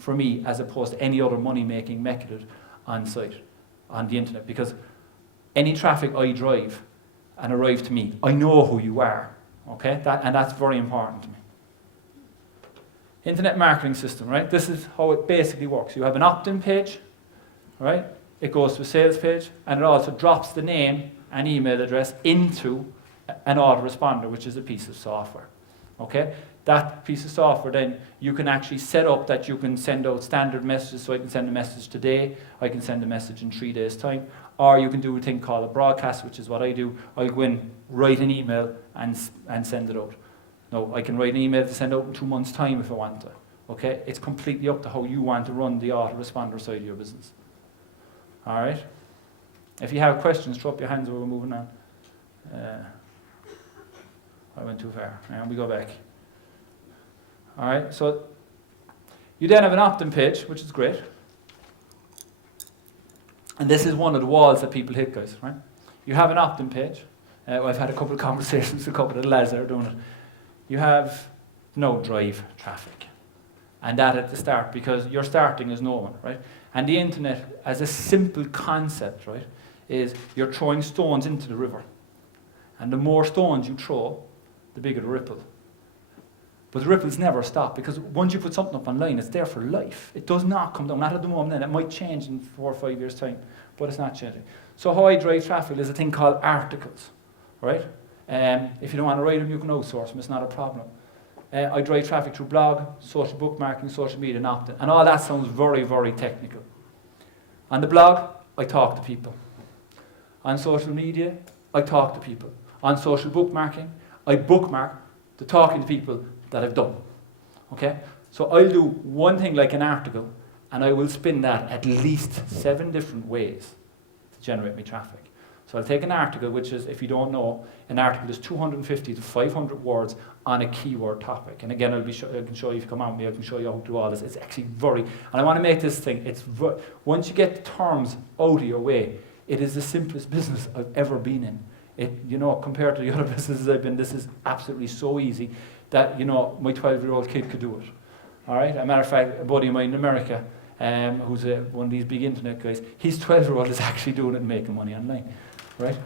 for me as opposed to any other money-making method on site, on the internet, because any traffic I drive and arrive to me, I know who you are, okay? And that's very important to me. Internet marketing system, right? This is how it basically works. You have an opt-in page, right? It goes to a sales page, and it also drops the name and email address into an autoresponder, which is a piece of software, okay? That piece of software, then you can actually set up that you can send out standard messages. So I can send a message today, I can send a message in 3 days' time, or you can do a thing called a broadcast, which is what I do. I'll go in, write an email, and send it out. No, I can write an email to send out in 2 months' time if I want to. Okay, it's completely up to how you want to run the autoresponder side of your business. All right. If you have questions, throw up your hands. We're moving on. I went too far. And we go back. All right. So you then have an opt-in page, which is great. And this is one of the walls that people hit, guys. Right. You have an opt-in page. I've had a couple of conversations with a couple of the lads that are doing it. You have no drive traffic. And that at the start, because you're starting as no one, right? And the internet, as a simple concept, right, is you're throwing stones into the river. And the more stones you throw, the bigger the ripple. But the ripples never stop, because once you put something up online, it's there for life. It does not come down, not at the moment, and it might change in 4 or 5 years' time, but it's not changing. So how I drive traffic is a thing called articles, right? If you don't want to write them, you can outsource them, it's not a problem. I drive traffic through blog, social bookmarking, social media, and opt-in. And all that sounds very, very technical. On the blog, I talk to people. On social media, I talk to people. On social bookmarking, I bookmark the talking to people that I've done. Okay? So I'll do one thing like an article, and I will spin that at least 7 different ways to generate me traffic. So I'll take an article, which is, if you don't know, an article is 250 to 500 words on a keyword topic. And again, I can show you, if you come on me, I can show you how to do all this. It's actually and I want to make this thing, once you get the terms out of your way, it is the simplest business I've ever been in. Compared to the other businesses I've been, this is absolutely so easy that, my 12-year-old kid could do it. All right? As a matter of fact, a buddy of mine in America, who's one of these big internet guys, his 12-year-old is actually doing it and making money online. Right?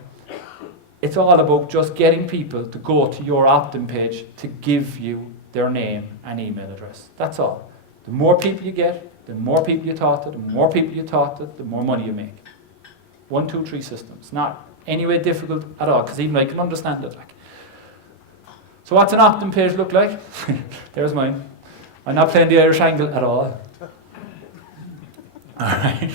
It's all about just getting people to go to your opt-in page to give you their name and email address. That's all. The more people you get, the more people you talk to, the more people you talk to, the more money you make. 1, 2, 3 systems. Not any way difficult at all, because even I can understand it. So what's an opt-in page look like? There's mine. I'm not playing the Irish angle at all. All right.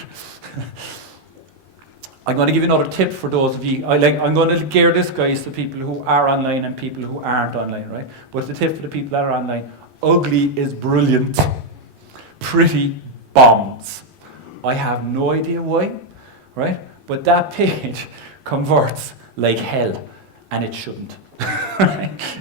I'm going to give you another tip for those of you. I'm going to gear this, guys, to people who are online and people who aren't online, right? But the tip for the people that are online, ugly is brilliant. Pretty bombs. I have no idea why, right? But that page converts like hell, and it shouldn't.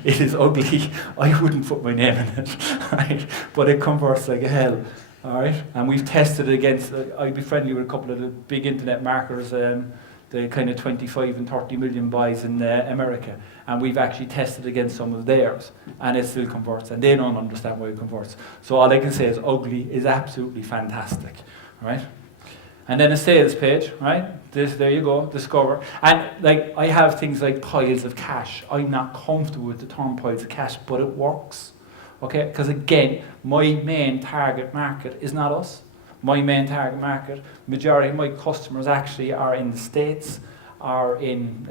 It is ugly. I wouldn't put my name in it, right? But it converts like hell. All right, and we've tested it against, I'd be friendly with a couple of the big internet marketers, the kind of 25 and 30 million buys in America, and we've actually tested against some of theirs, and it still converts, and they don't understand why it converts. So all I can say is ugly is absolutely fantastic, right? And then a sales page, right? There you go, discover. And I have things like piles of cash. I'm not comfortable with the term piles of cash, but it works. Okay, because again, my main target market is not us. My main target market, majority of my customers actually are in the States, are in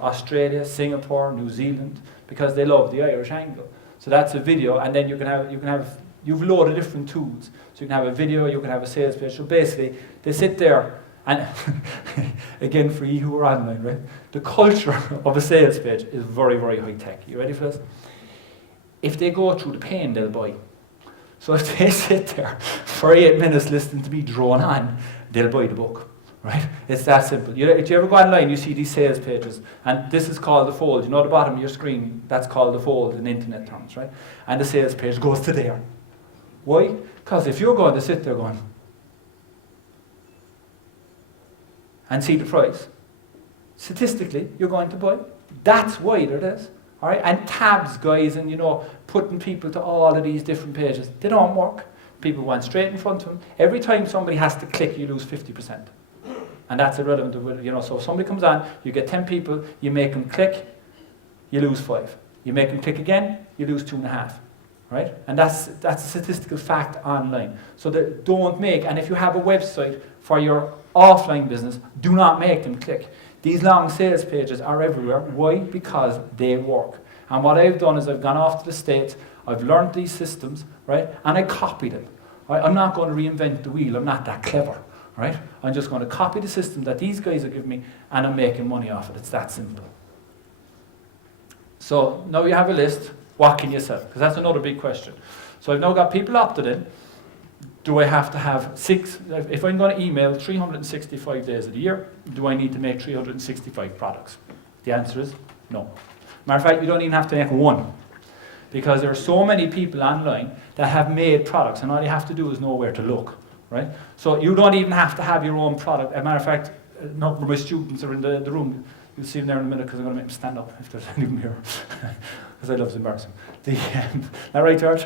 Australia, Singapore, New Zealand, because they love the Irish angle. So that's a video, and then you've loaded different tools. So you can have a video, you can have a sales page. So basically, they sit there, and again, for you who are online, right? The culture of a sales page is very, very high tech. You ready for this? If they go through the pain, they'll buy. So if they sit there for 8 minutes listening to me drone on, they'll buy the book, right? It's that simple. If you ever go online, you see these sales pages, and this is called the fold. The bottom of your screen, that's called the fold in internet terms, right? And the sales page goes to there. Why? Because if you're going to sit there going, and see the price, statistically, you're going to buy. That's why there it is. All right, and tabs, guys, and putting people to all of these different pages, they don't work. People want straight in front of them. Every time somebody has to click, you lose 50%. And that's irrelevant, so if somebody comes on, you get 10 people, you make them click, you lose 5. You make them click again, you lose 2.5. Right? And that's a statistical fact online. So don't make, and if you have a website for your offline business, do not make them click. These long sales pages are everywhere. Why? Because they work. And what I've done is I've gone off to the States, I've learned these systems, right? And I copy them. Right? I'm not going to reinvent the wheel, I'm not that clever. Right? I'm just going to copy the system that these guys are giving me, and I'm making money off it. It's that simple. So now you have a list. What can you sell? Because that's another big question. So I've now got people opted in. Do I have to have 6? If I'm going to email 365 days of the year, do I need to make 365 products? The answer is no. Matter of fact, you don't even have to make one. Because there are so many people online that have made products, and all you have to do is know where to look. Right? So you don't even have to have your own product. As a matter of fact, a number of my students are in the room. You'll see them there in a minute because I'm going to make them stand up if there's any of them here. Because I love embarrassing. That right, George?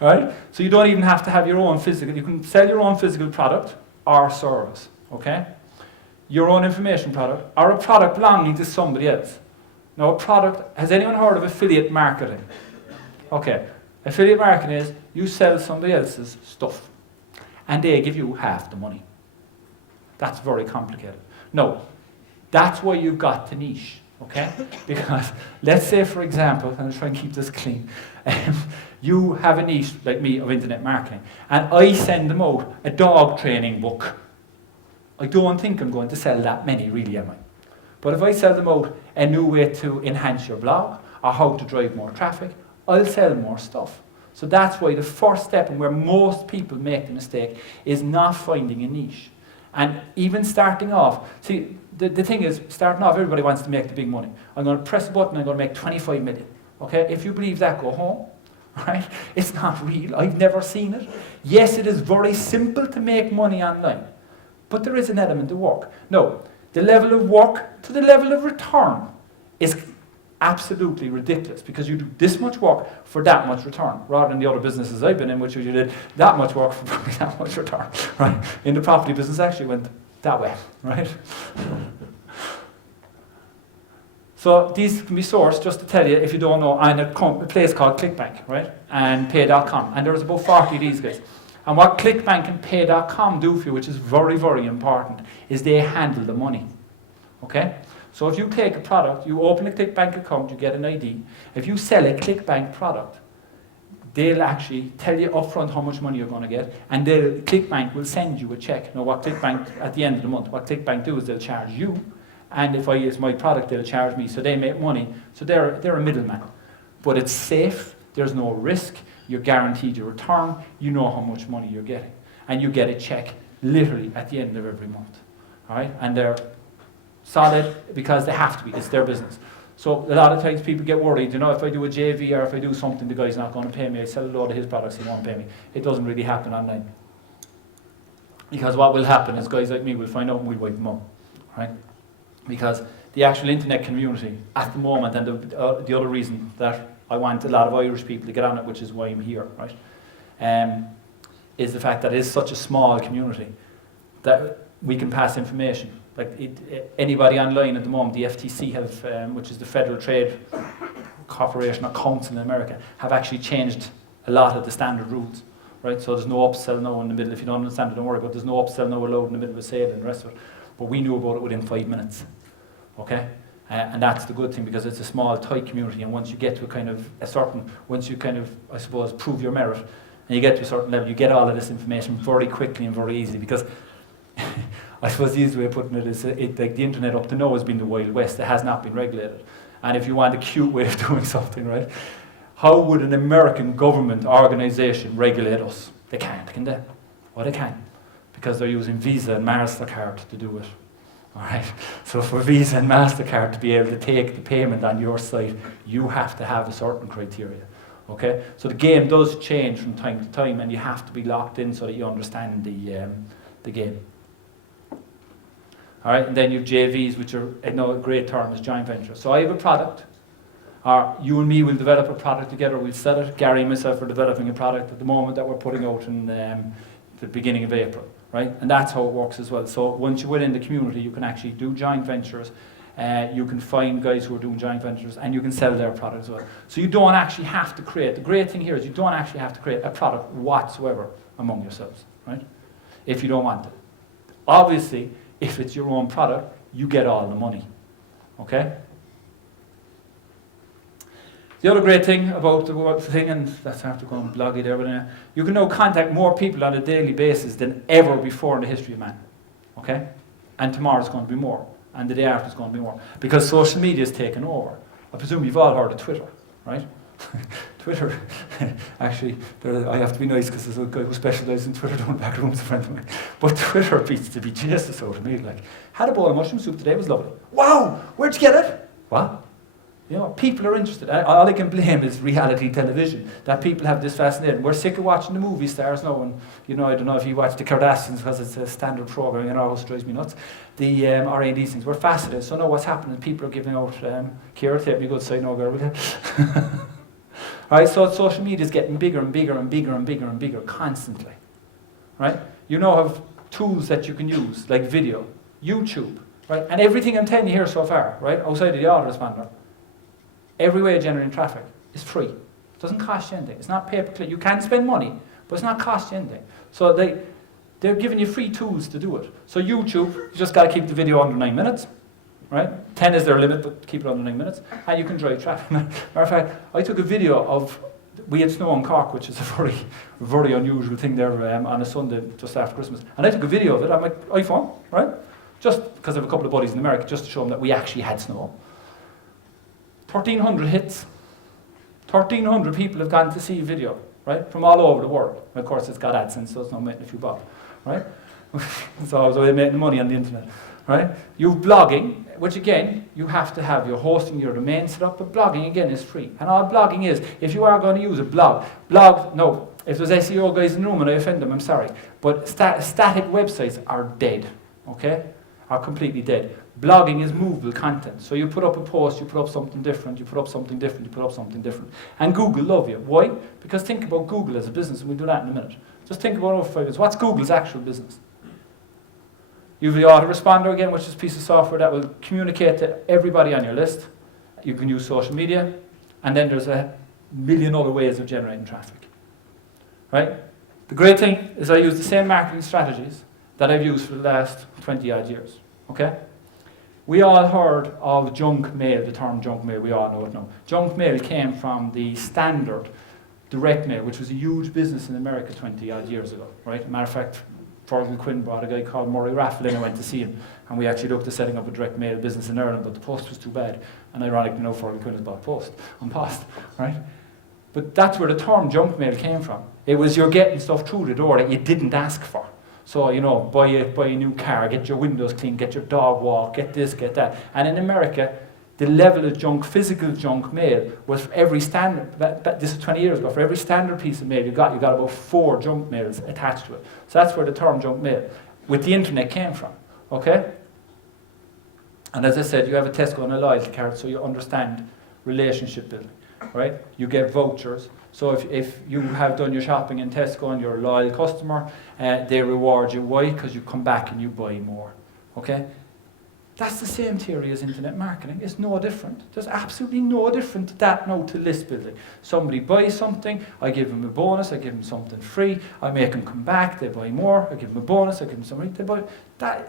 Right? So you don't even have to have your own physical. You can sell your own physical product or service. Okay? Your own information product or a product belonging to somebody else. Now, a product. Has anyone heard of affiliate marketing? Okay. Affiliate marketing is you sell somebody else's stuff and they give you half the money. That's very complicated. No, that's why you've got to niche, okay? Because let's say, for example, and I'll try and keep this clean, you have a niche like me of internet marketing and I send them out a dog training book. I don't think I'm going to sell that many, really, am I? But if I sell them out a new way to enhance your blog or how to drive more traffic, I'll sell more stuff. So that's why the first step, and where most people make the mistake, is not finding a niche. And even starting off, see, the thing is, starting off, everybody wants to make the big money. I'm going to press a button, I'm going to make 25 million. Okay? If you believe that, go home. Right? It's not real. I've never seen it. Yes, it is very simple to make money online, but there is an element of work. No, the level of work to the level of return is absolutely ridiculous, because you do this much work for that much return, rather than the other businesses I've been in, which you did that much work for probably that much return. Right? In the property business, actually went that way. Right? So these can be sourced, just to tell you, if you don't know, on a place called ClickBank, right? And Pay.com, and there's about 40 of these guys. And what ClickBank and Pay.com do for you, which is very, very important, is they handle the money. Okay? So if you take a product, you open a ClickBank account, you get an ID. If you sell a ClickBank product, they'll actually tell you upfront how much money you're going to get, and ClickBank will send you a check. Now, what ClickBank, at the end of the month, what ClickBank do is they'll charge you, and if I use my product, they'll charge me. So they make money. So they're a middleman. But it's safe, there's no risk, you're guaranteed your return, you know how much money you're getting. And you get a check literally at the end of every month. All right? And they're solid because they have to be. It's their business. So a lot of times people get worried, if I do a JV or if I do something, the guy's not going to pay me. I sell a load of his products, he won't pay me. It doesn't really happen online. Because what will happen is guys like me will find out and we'll wipe them up. Right? Because the actual internet community at the moment, and the other reason that I want a lot of Irish people to get on it, which is why I'm here, right, is the fact that it is such a small community that we can pass information. Like anybody online at the moment, the FTC have, which is the Federal Trade Corporation or Council in America, have actually changed a lot of the standard rules, right? So there's no upsell now in the middle. If you don't understand it, don't worry, but there's no upsell now allowed in the middle of a sale and the rest of it. But we knew about it within 5 minutes, okay? And that's the good thing, because it's a small, tight community, and once you get to once you I suppose, prove your merit, and you get to a certain level, you get all of this information very quickly and very easily, because I suppose the easiest way of putting it is like the internet up to now has been the Wild West. It has not been regulated. And if you want a cute way of doing something, right, how would an American government organization regulate us? They can't, can they? Well, they can, because they're using Visa and MasterCard to do it. All right. So for Visa and MasterCard to be able to take the payment on your site, you have to have a certain criteria. Okay. So the game does change from time to time, and you have to be locked in so that you understand the game. All right. And then you have JVs, which are a great term is joint venture. So I have a product, Or you and me will develop a product together, we'll sell it. Gary and myself are developing a product at the moment that we're putting out in the beginning of April, right? And that's how it works as well. So once you're within the community, you can actually do joint ventures. You can find guys who are doing joint ventures and you can sell their product as well. So you don't actually have to create, the great thing here is you don't actually have to create a product whatsoever among yourselves, right? If you don't want it. Obviously, if it's your own product, you get all the money, okay? The other great thing about the thing, and that's after going bloggy there, but you can now contact more people on a daily basis than ever before in the history of man, okay? And tomorrow's going to be more, and the day after is going to be more, because social media has taken over. I presume you've all heard of Twitter, right? Twitter, actually, I have to be nice because there's a guy who specialises in Twitter down back rooms, a friend of mine. But Twitter beats to be Jesus out of me. Like, had a bowl of mushroom soup today, it was lovely. Wow, where'd you get it? What? You know, people are interested. All I can blame is reality television, that people have this fascination. We're sick of watching the movie stars now, and I don't know if you watch the Kardashians because it's a standard program, it always drives me nuts. The R&D things, we're fascinated. So now what's happening, people are giving out, Ciara, take me a good side now, girl, will you? Right, so social media is getting bigger and bigger and bigger and bigger and bigger constantly. Right? You now have tools that you can use, like video, YouTube, right? And everything I'm telling you here so far, right, outside of the autoresponder, every way of generating traffic is free. It doesn't cost you anything. It's not pay-per-click. You can spend money, but it's not cost you anything. So they're giving you free tools to do it. So YouTube, you just got to keep the video under 9 minutes. Right? 10 is their limit, but keep it under 9 minutes. And you can drive traffic. Matter of fact, I took a video of, we had snow in Cork, which is a very, very unusual thing there on a Sunday just after Christmas. And I took a video of it on my iPhone, right? Just because I have a couple of buddies in America, just to show them that we actually had snow. 1,300 hits. 1,300 people have gone to see a video, right? From all over the world. And of course, it's got AdSense, so it's not making a few bob, right? So I was making money on the internet. Right? You've blogging, which again, you have to have your hosting, your domain set up, but blogging again is free. And all blogging is, if you are going to use a blog, no, if there's SEO guys in the room and I offend them, I'm sorry. But static websites are dead, okay? Are completely dead. Blogging is movable content. So you put up a post, you put up something different, you put up something different, you put up something different. And Google love you. Why? Because think about Google as a business, and we'll do that in a minute. Just think about it for 5 minutes. What's Google's actual business? You have the autoresponder again, which is a piece of software that will communicate to everybody on your list. You can use social media, and then there's a million other ways of generating traffic. Right? The great thing is I use the same marketing strategies that I've used for the last 20 odd years. Okay? We all heard of junk mail, the term junk mail, we all know it now. Junk mail came from the standard direct mail, which was a huge business in America 20 odd years ago. Right? Matter of fact, Fergal Quinn brought a guy called Murray Raffle in. I went to see him, and we actually looked at setting up a direct mail business in Ireland, but the post was too bad. And ironically, now Fergal Quinn has bought Post, right? But that's where the term junk mail came from. It was you're getting stuff through the door that you didn't ask for. So, buy a new car, get your windows clean, get your dog walk, get this, get that. And in America, the level of junk, physical junk mail, was for every standard, this is 20 years ago, for every standard piece of mail you got about 4 junk mails attached to it. So that's where the term junk mail, with the internet, came from, okay? And as I said, you have a Tesco and a loyalty card, so you understand relationship building, right? You get vouchers. So if you have done your shopping in Tesco and you're a loyal customer, they reward you. Why? Because you come back and you buy more, okay? That's the same theory as internet marketing. It's no different. There's absolutely no different to that now to list building. Somebody buys something, I give them a bonus, I give them something free, I make them come back, they buy more, I give them a bonus, I give them something, they buy.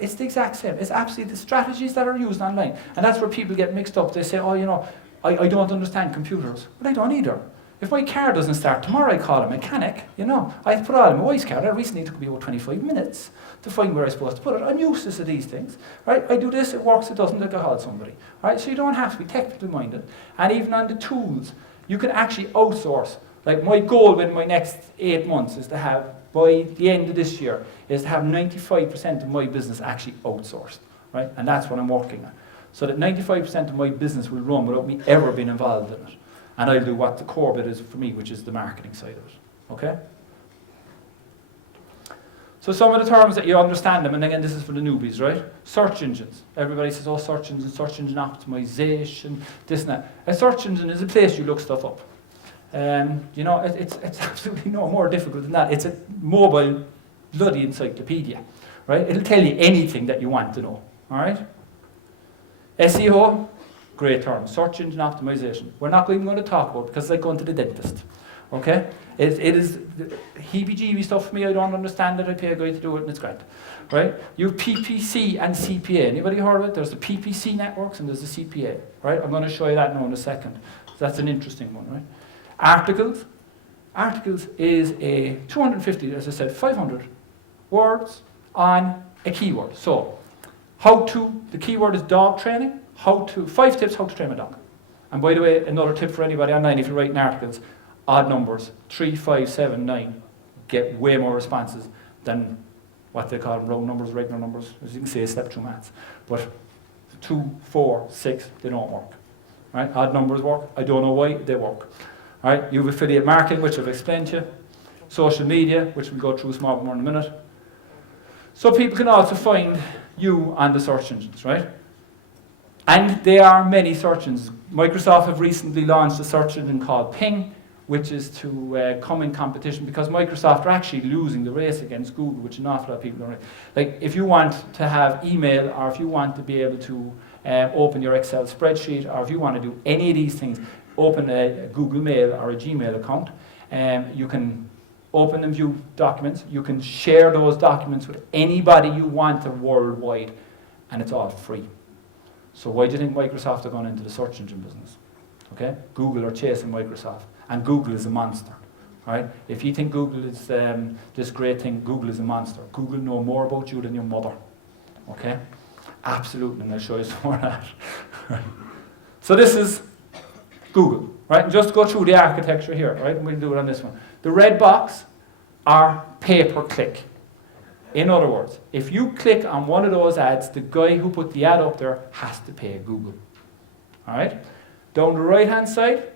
It's the exact same. It's absolutely the strategies that are used online. And that's where people get mixed up. They say, I don't understand computers. Well, I don't either. If my car doesn't start tomorrow, I call a mechanic, I put it on my wife's car. That recently took me about 25 minutes to find where I'm supposed to put it. I'm used to these things, right? I do this, it works, it doesn't, I call somebody, right? So you don't have to be technically minded. And even on the tools, you can actually outsource. Like my goal in my next 8 months is to have, by the end of this year, is to have 95% of my business actually outsourced, right? And that's what I'm working on. So that 95% of my business will run without me ever being involved in it. And I'll do what the core bit is for me, which is the marketing side of it. Okay? So some of the terms that you understand them, and again, this is for the newbies, right? Search engines. Everybody says, oh, search engine optimization, this and that. A search engine is a place you look stuff up. You know, it's absolutely no more difficult than that. It's a mobile bloody encyclopedia, right? It'll tell you anything that you want to know, all right? SEO, great term. Search engine optimization. We're not even going to talk about it because it's like going to the dentist, okay? It is heebie-jeebie stuff for me. I don't understand it. I pay a guy to do it, and it's great, right? You have PPC and CPA. Anybody heard of it? There's the PPC networks and there's the CPA, right? I'm going to show you that now in a second. So that's an interesting one, right? Articles. Articles is a 250, as I said, 500 words on a keyword. So, the keyword is dog training. 5 tips how to train a dog. And by the way, another tip for anybody online, if you're writing articles, odd numbers, 3, 5, 7, 9, get way more responses than what they call round numbers, regular numbers. As you can see, I slept through maths. But 2, 4, 6, they don't work. Right? Odd numbers work. I don't know why, they work. Right? You have affiliate marketing, which I've explained to you. Social media, which we'll go through a small bit more in a minute. So people can also find you on the search engines, right? And there are many search engines. Microsoft have recently launched a search engine called Ping, which is to come in competition because Microsoft are actually losing the race against Google, which an awful lot of people don't. Like if you want to have email, or if you want to be able to open your Excel spreadsheet, or if you want to do any of these things, open a Google Mail or a Gmail account, you can open and view documents. You can share those documents with anybody you want worldwide, and it's all free. So why do you think Microsoft are going into the search engine business? Okay, Google are chasing Microsoft, and Google is a monster. Right? If you think Google is this great thing, Google is a monster. Google know more about you than your mother. Okay, absolutely, and I'll show you some more of that. Right. So this is Google, right? And just go through the architecture here, right? And we'll do it on this one. The red box are pay-per-click. In other words, if you click on one of those ads, the guy who put the ad up there has to pay Google. All right? Down the right-hand side,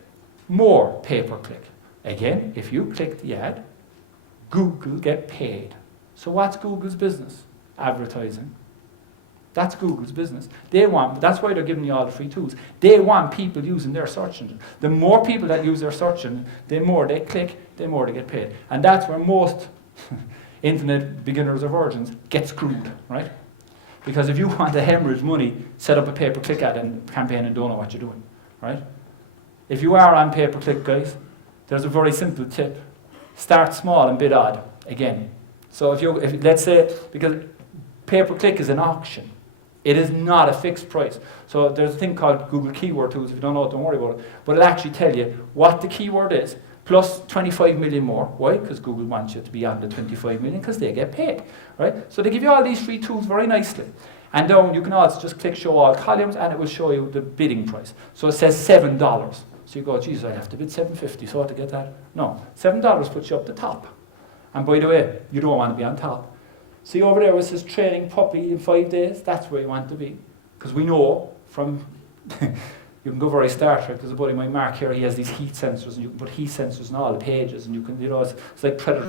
more pay-per-click. Again, if you click the ad, Google get paid. So what's Google's business? Advertising. That's Google's business. That's why they're giving you all the free tools. They want people using their search engine. The more people that use their search engine, the more they click, the more they get paid. And that's where most internet beginners or virgins get screwed, right? Because if you want to hemorrhage money, set up a pay-per-click ad and campaign and don't know what you're doing, right? If you are on pay-per-click, guys, there's a very simple tip. Start small and bid odd, again. So if let's say, because pay-per-click is an auction, it is not a fixed price. So there's a thing called Google Keyword Tools. If you don't know it, don't worry about it. But it'll actually tell you what the keyword is, plus 25 million more. Why? Because Google wants you to be on the 25 million because they get paid, right? So they give you all these free tools very nicely. And down you can also just click show all columns and it will show you the bidding price. So it says $7. So you go, geez, I have to bid $7.50 so to get that. No, $7 puts you up the top. And by the way, you don't want to be on top. See over there where it says training puppy in 5 days? That's where you want to be. Because we know from, you can go very Star Trek, there's a buddy of mine, Mark here, he has these heat sensors, and you can put heat sensors on all the pages, and you can, it's like Predator